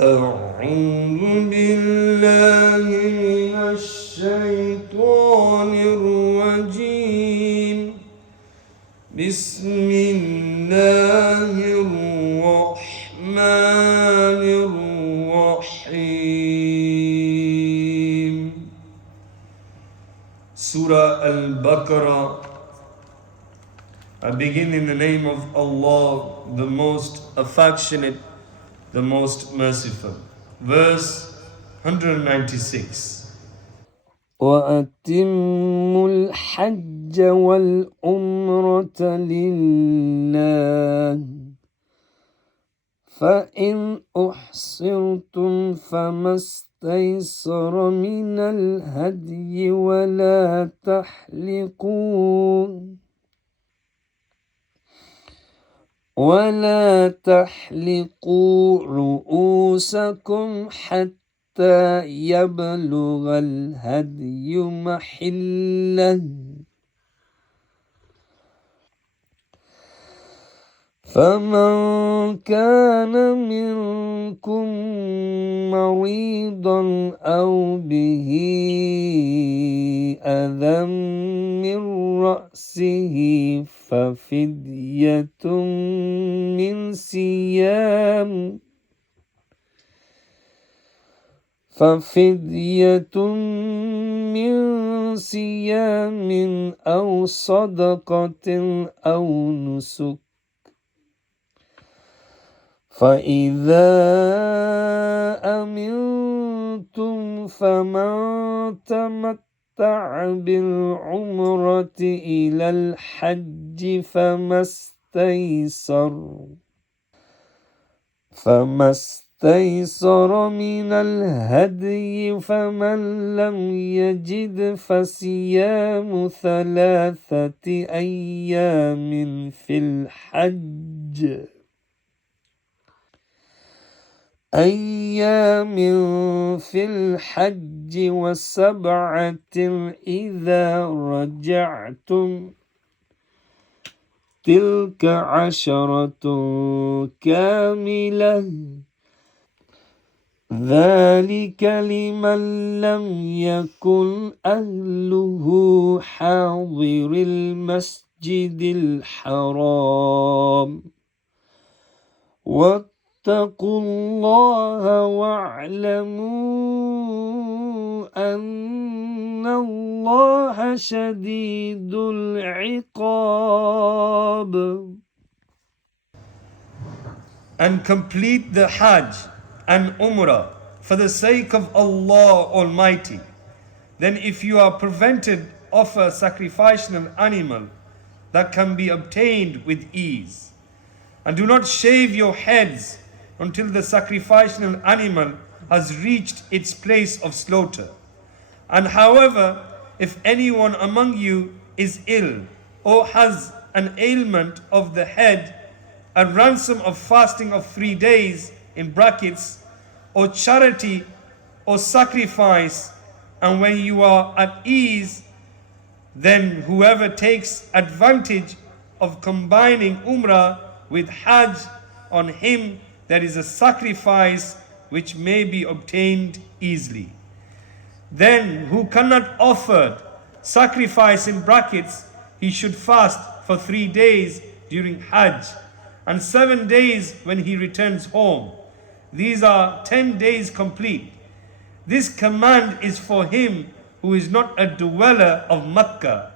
أعوذ بالله من الشيطان الرجيم بسم الله الرحمن الرحيم Surah Al-Baqarah. I begin in the name of Allah, the most affectionate, the most merciful. Verse 196. وأتموا الحج والعمرة لله فإن أحصرتم فما استيسر من الهدي ولا تحلقوا رؤوسكم حتى يبلغ الهدي محله فمن كان منكم مريضا أو به أذى من رأسه ففدية من صيام أو صدقة أو نسك فإذا أمنتم فمن تمتع بالعمرة إلى الحج فما استيسر من الهدي فمن لم يجد فصيام 3 أيام في الحج و7 إذا رجعتم تلك 10 كاملة ذلك لمن لم يكن أهله حاضر المسجد الحرام واتقوا الله واعلموا أن الله شديد العقاب. And complete the Hajj and Umrah for the sake of Allah Almighty. Then if you are prevented of a sacrificial animal that can be obtained with ease, and do not shave your heads until the sacrificial animal has reached its place of slaughter. And however, if anyone among you is ill or has an ailment of the head, a ransom of fasting of 3 days in brackets, or charity or sacrifice, and when you are at ease, then whoever takes advantage of combining Umrah with Hajj, on him there is a sacrifice which may be obtained easily. Then who cannot offer sacrifice in brackets, he should fast for 3 days during Hajj and 7 days when he returns home. These are 10 days complete. This command is for him who is not a dweller of Makkah.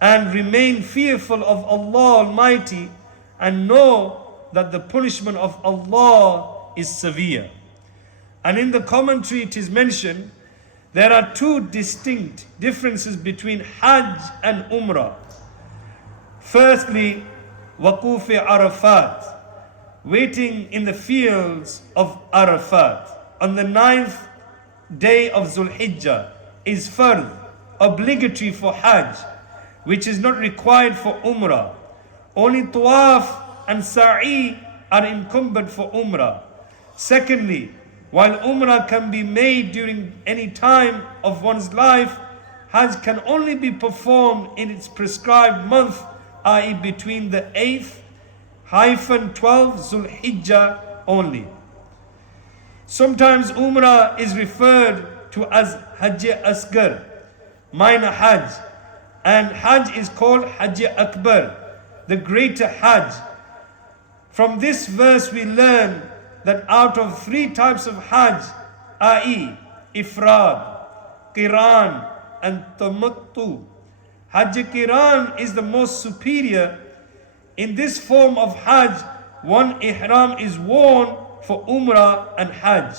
And remain fearful of Allah Almighty, and know that the punishment of Allah is severe. And in the commentary it is mentioned there are 2 distinct differences between Hajj and Umrah. Firstly, Waquf Arafat, waiting in the fields of Arafat on the 9th day of Zulhijjah is fard, obligatory for Hajj, which is not required for Umrah. Only Tawaf and Sa'i are incumbent for Umrah. Secondly, while Umrah can be made during any time of one's life, Hajj can only be performed in its prescribed month, i.e. between the 8th-12th Zulhijjah only. Sometimes Umrah is referred to as Hajj Asgar, minor Hajj, and Hajj is called Hajj Akbar, the greater Hajj. From this verse we learn that out of three types of Hajj, i.e. Ifrad, Qiran and Tamattu, Hajj Qiran is the most superior. In this form of Hajj, one ihram is worn for Umrah and Hajj.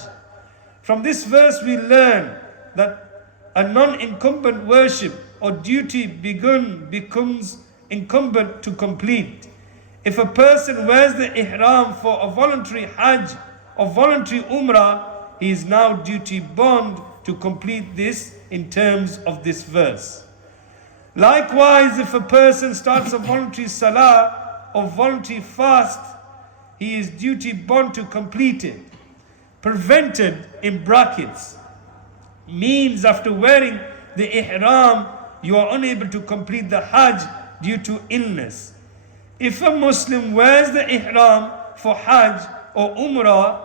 From this verse we learn that a non-incumbent worship or duty becomes incumbent to complete. If a person wears the ihram for a voluntary Hajj or voluntary Umrah, he is now duty bound to complete this in terms of this verse. Likewise, if a person starts a voluntary Salah or voluntary fast, he is duty bound to complete it. Prevented in brackets means after wearing the ihram, you are unable to complete the Hajj due to illness. If a Muslim wears the ihram for Hajj or Umrah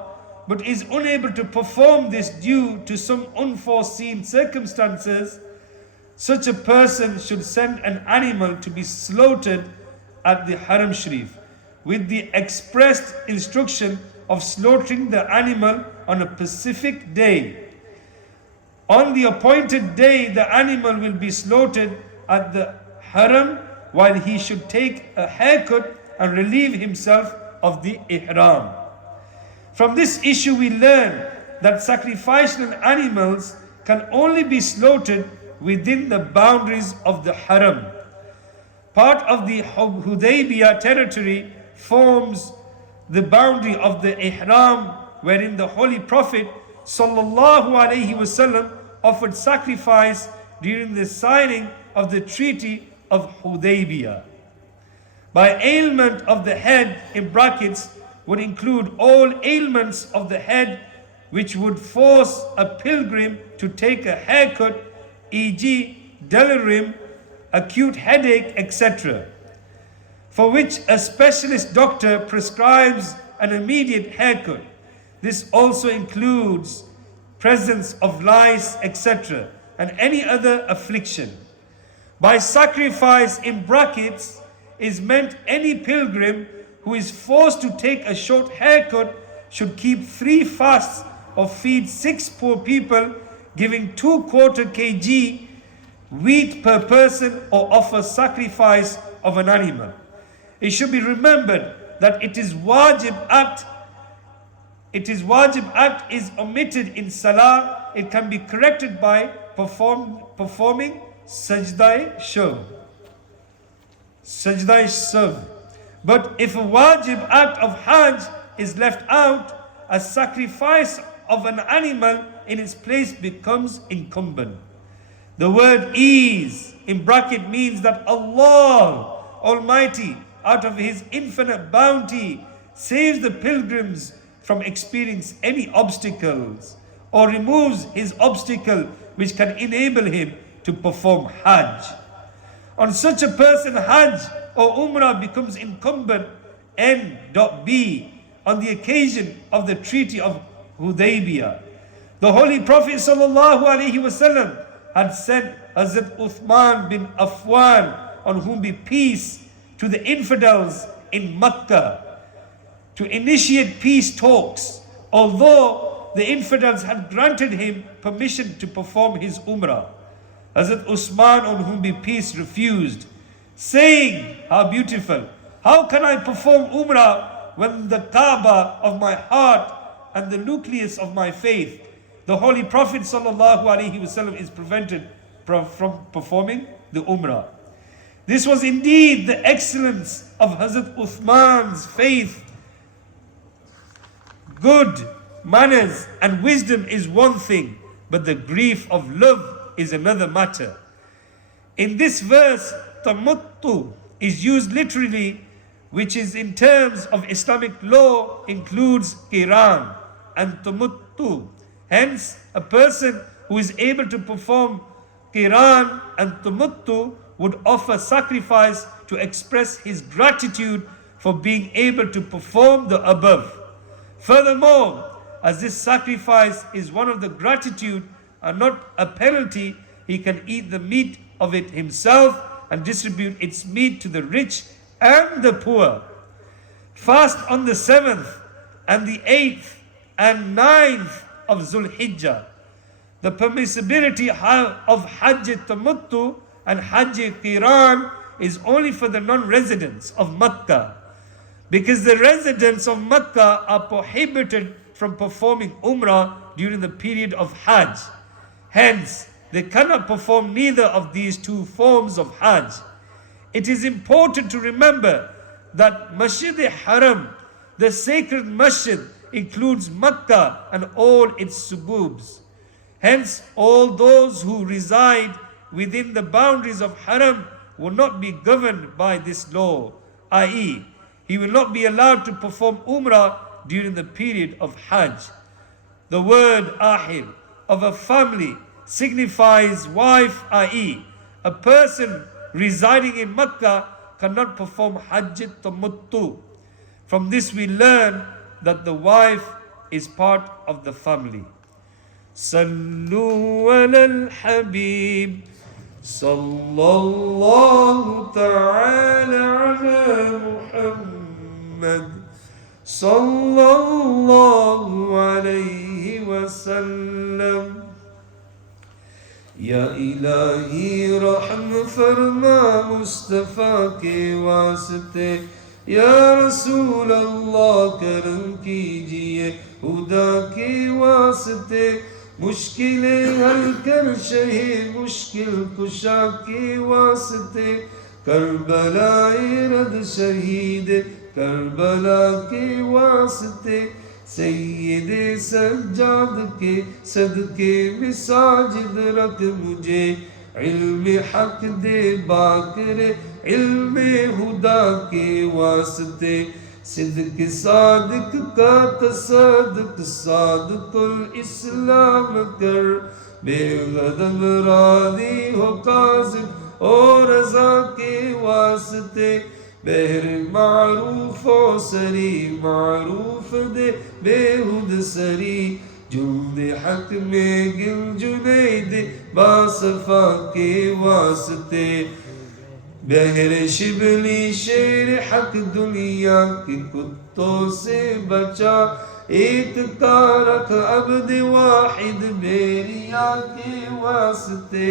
but is unable to perform this due to some unforeseen circumstances, such a person should send an animal to be slaughtered at the Haram Sharif with the expressed instruction of slaughtering the animal on a specific day. On the appointed day, the animal will be slaughtered at the Haram, while he should take a haircut and relieve himself of the ihram. From this issue we learn that sacrificial animals can only be slaughtered within the boundaries of the Haram. Part of the Hudaybiyah territory forms the boundary of the ihram, wherein the Holy Prophet sallallahu alaihi wasallam offered sacrifice during the signing of the Treaty of Hudaybiyah. By ailment of the head, in brackets, would include all ailments of the head which would force a pilgrim to take a haircut, e.g. delirium, acute headache, etc., for which a specialist doctor prescribes an immediate haircut. This also includes presence of lice, etc., and any other affliction. By sacrifice, in brackets, is meant any pilgrim who is forced to take a short haircut should keep 3 fasts or feed 6 poor people, giving 2/4 kg wheat per person, or offer sacrifice of an animal. It should be remembered that it is wajib act is omitted in Salah. It can be corrected by performing Sajda Shurv. But if a wajib act of Hajj is left out, a sacrifice of an animal in its place becomes incumbent. The word is in bracket means that Allah Almighty, out of His infinite bounty, saves the pilgrims from experiencing any obstacles, or removes his obstacle which can enable him to perform Hajj. On such a person, Hajj or Umrah becomes incumbent. N.B. on the occasion of the Treaty of Hudaybiyah. The Holy Prophet ﷺ had sent Hazrat Uthman bin Affan, on whom be peace, to the infidels in Makkah to initiate peace talks, although the infidels had granted him permission to perform his Umrah. Hazrat Usman, on whom be peace, refused, saying, how beautiful, how can I perform Umrah when the Kaaba of my heart and the nucleus of my faith, the Holy Prophet ﷺ, is prevented from performing the Umrah. This was indeed the excellence of Hazrat Uthman's faith. Good manners and wisdom is one thing, but the grief of love is another matter. In this verse, tamattu is used literally, which is in terms of Islamic law includes qiran and tamattu. Hence, a person who is able to perform qiran and tamattu would offer sacrifice to express his gratitude for being able to perform the above. Furthermore, as this sacrifice is one of the gratitude and not a penalty, he can eat the meat of it himself and distribute its meat to the rich and the poor. Fast on the 7th and the 8th and 9th of Zulhijjah. The permissibility of Hajj Tamattu and Hajj Qiran is only for the non-residents of Makkah, because the residents of Makkah are prohibited from performing Umrah during the period of Hajj. Hence, they cannot perform neither of these two forms of Hajj. It is important to remember that Masjid-e-Haram, the sacred masjid, includes Makkah and all its suburbs. Hence, all those who reside within the boundaries of Haram will not be governed by this law, i.e., he will not be allowed to perform Umrah during the period of Hajj. The word ahir of a family signifies wife, i.e., a person residing in Makkah cannot perform Hajj Tamattu. From this we learn that the wife is part of the family. Sallu ala al-Habib Sallallahu ta'ala ala Muhammad Sallallahu alayhi wa sallam. या इलाही रहम फरमा मुस्तफ़ा के वास्ते, या रसूल अल्लाह करम कीजिए खुदा के वास्ते, मुश्किलें हल कर शहे मुश्किल कुशा के वास्ते, करबलाए रद शहीद करबला के वास्ते, सैयदे सज्जाद के सदके में साजिद रख मुझे, इल्म हक दे बाकरे इल्म हुदा के वास्ते, सिद्क सादिक का तसदक सादकुल इस्लाम कर, बेगदब रादी हो काज़िम और रज़ा के वास्ते, बहर मारूफ और सरी मारूफ दे बेहुद सरी, जुल्द हक में गिल जुनैद बासफा के वास्ते, बहर शिबली शेर हक दुनिया के कुत्तों से बचा, एक कारक अब्द वाहिद बेरिया के वास्ते,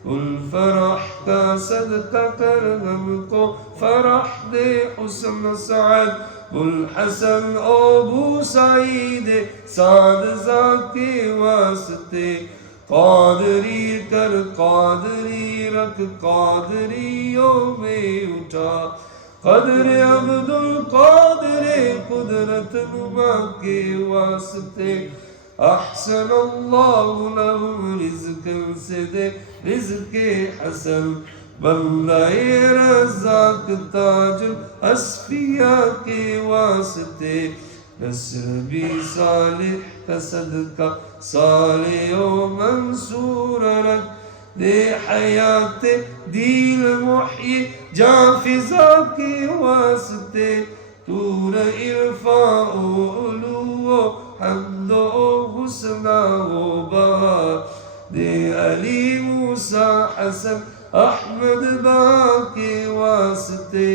उल फरह का सदका कर हमको फरह दे हुस्न साद, बुल हसन अबू सईद साद के वास्ते, कादरी कर कादरी रख कादरियों में उठा, कदर अब्दुल कादर कुदरत नुमा के वास्ते, अहसन अल्लाहु लहु रिज़्क़न से दे रिज़्क़े हसन, बंदाए रज़ाक ताजुल अस्फिया के वास्ते, नस्र भी सालिह का सदका सालिह ओ मंसूर रख दे, हयात दील मुही जाफिज़ा के वास्ते, तूर इरफा ओ उलूओ हम्दो हुस्ना ओ बहा दे, अली मूसा हसन अहमद बा के वास्ते,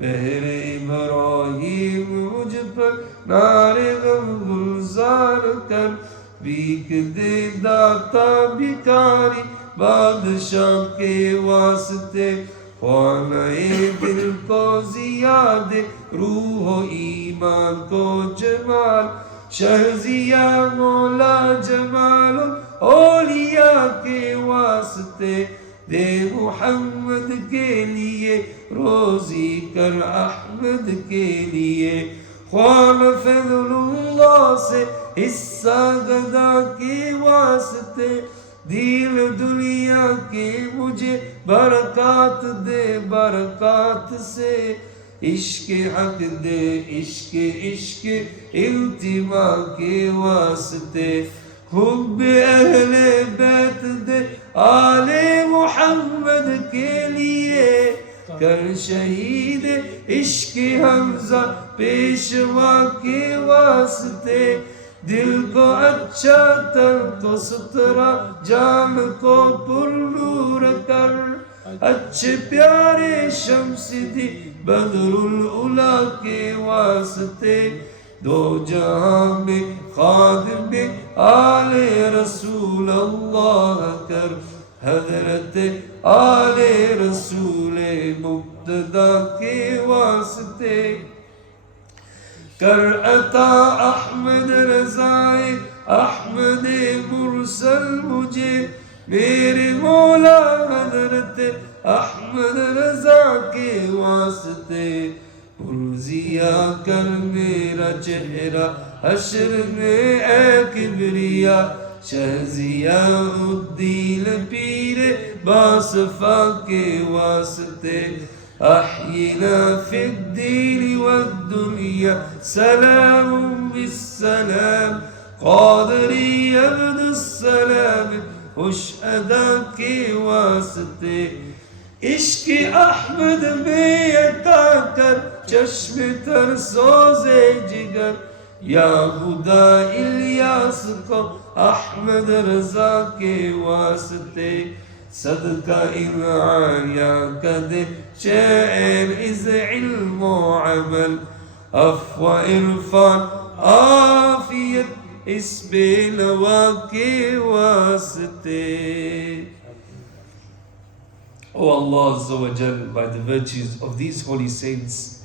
मेरे इब्राहीम मुझ पर नारे गम गुलजार कर, भीख दे दाता भिखारी बादशाह के वास्ते, ख्वानाए दिल को जिया दे रूह ईमान को जमाल, शहजिया मौला जमाल औलिया के वास्ते, दे मुहम्मद के लिए रोजी कर अहमद के लिए, ख्वाल फज़लुल्लाह से हिस्सा गदा के वास्ते, दिल दुनिया के मुझे बरकत दे बरकत से, इश्क हक दे इश्क इश्क इल्तिमा के वास्ते, हुब्ब अहले बैत दे आले मुहम्मद के लिए, कर शहीद इश्क हमजा पेशवा के वास्ते, दिल को अच्छा तन को सुथरा जान को पुरनूर कर अच्छे प्यारे शम्सिदी बदरुल उला के वास्ते दो जहां में खादिम आले रसूल अल्लाह कर हजरत आले रसूल मुक्तदा के वास्ते कर अता अहमद रज़ाए अहमद मुरसल मुझे मेरे मौला हजरत अहमद रज़ा के वास्ते पुरजिया कर मेरा चेहरा हश्र में ए किबरिया शहजिया उद्दीन पीर बासफा के वास्ते अहिना फिद्दीन वद्दुनिया सलाम बिस्सलाम क़ादरी अब्दुस्सलाम खुश अदा के वास्ते इश्क़ अहमद में अता कर चश्मे तर सोज़े जिगर या खुदा इलियास को अहमद रज़ा के वास्ते सदका इमान या कदे शैन इज़ इल्म व अमल अफ़्वा इरफान आफियत इस बेनवा के वास्ते. O Allah Azza wa Jal, by the virtues of these holy saints,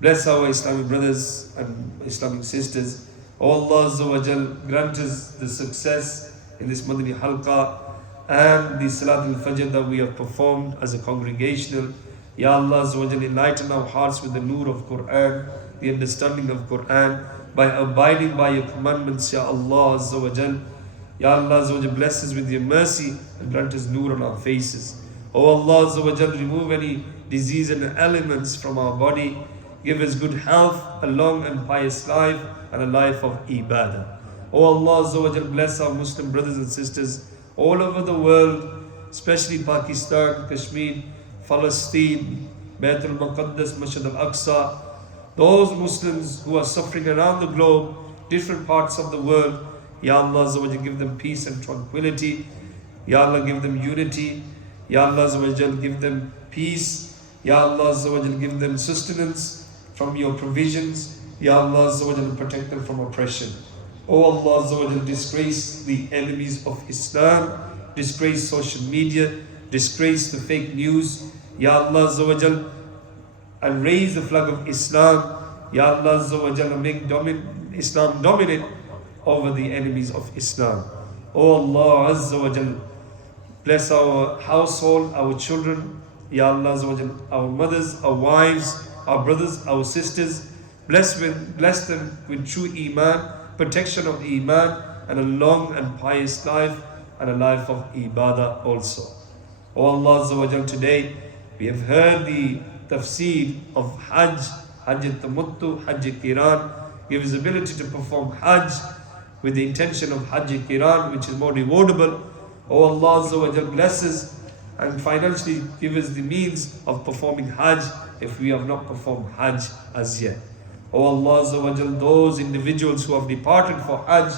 bless our Islamic brothers and Islamic sisters. O Allah Azza wa Jal, grant us the success in this Madani Halqa and the Salat al-Fajr that we have performed as a congregational. Ya Allah Azza wa Jal, enlighten our hearts with the nur of Quran, the understanding of Quran, by abiding by your commandments, Ya Allah Azza wa Jal. Ya Allah Azza wa Jal, bless us with your mercy and grant us nur on our faces. O Allah Azza wa Jal, remove any disease and elements from our body. Give us good health, a long and pious life, and a life of ibadah. O Allah Azza wa Jal, bless our Muslim brothers and sisters all over the world, especially Pakistan, Kashmir, Palestine, Bayt al-Maqaddas, Masjid al-Aqsa. Those Muslims who are suffering around the globe, different parts of the world, Ya Allah Azza wa Jal, give them peace and tranquility. Ya Allah, give them unity. Ya Allah Azza wa Jal, give them peace. Ya Allah Azza wa Jal, give them sustenance from your provisions. Ya Allah Azza wa Jal, protect them from oppression. O Allah Azza wa Jal, disgrace the enemies of Islam, disgrace social media, disgrace the fake news. Ya Allah Azza wa Jal, and raise the flag of Islam. Ya Allah Azza wa Jal, make Islam dominate over the enemies of Islam. O Allah Azza wa Jal, bless our household, our children, Ya Allah Azza wa Jal, our mothers, our wives, our brothers, our sisters. Bless them with true Iman, protection of Iman, and a long and pious life, and a life of Ibadah also. O Allah Azza wa Jal, today we have heard the Tafseer of Hajj, Hajj Tamattu, Hajj Qiran. Give us ability to perform Hajj with the intention of Hajj Qiran, which is more rewardable. O Allah Azza wa Jal, bless us and financially give us the means of performing Hajj if we have not performed Hajj as yet. O Allah Azza wa Jal, those individuals who have departed for Hajj,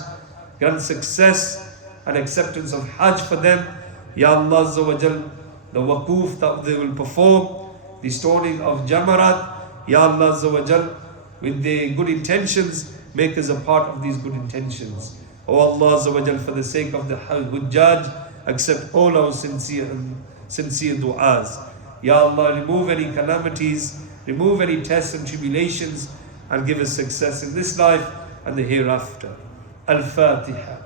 grant success and acceptance of Hajj for them. Ya Allah Azza wa Jal, the waqoof that they will perform, the stoning of Jamarat, Ya Allah Azza wa Jal, with the good intentions, make us a part of these good intentions. O Allah Azza wa Jal, for the sake of the Hujjaj, accept all our sincere du'as. Ya Allah, remove any calamities, remove any tests and tribulations, and give us success in this life and the hereafter. Al-Fatiha.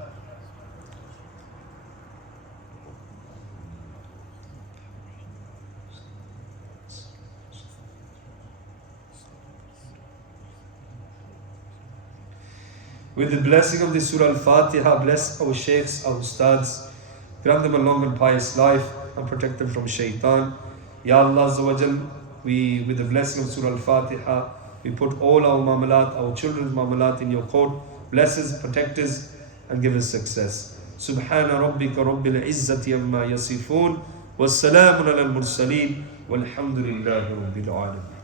With the blessing of the Surah Al-Fatiha, bless our sheikhs, our ustads, grant them a long and pious life and protect them from shaitan. Ya Allah Azza wa Jal, with the blessing of Surah Al-Fatiha, we put all our mamalat, our children's mamalat in your court. Bless us, protect us, and give us success. Subhana rabbika rabbil izzati amma yasifun. Wassalamun ala al-mursaleen. Walhamdulillahi rabbil alamin.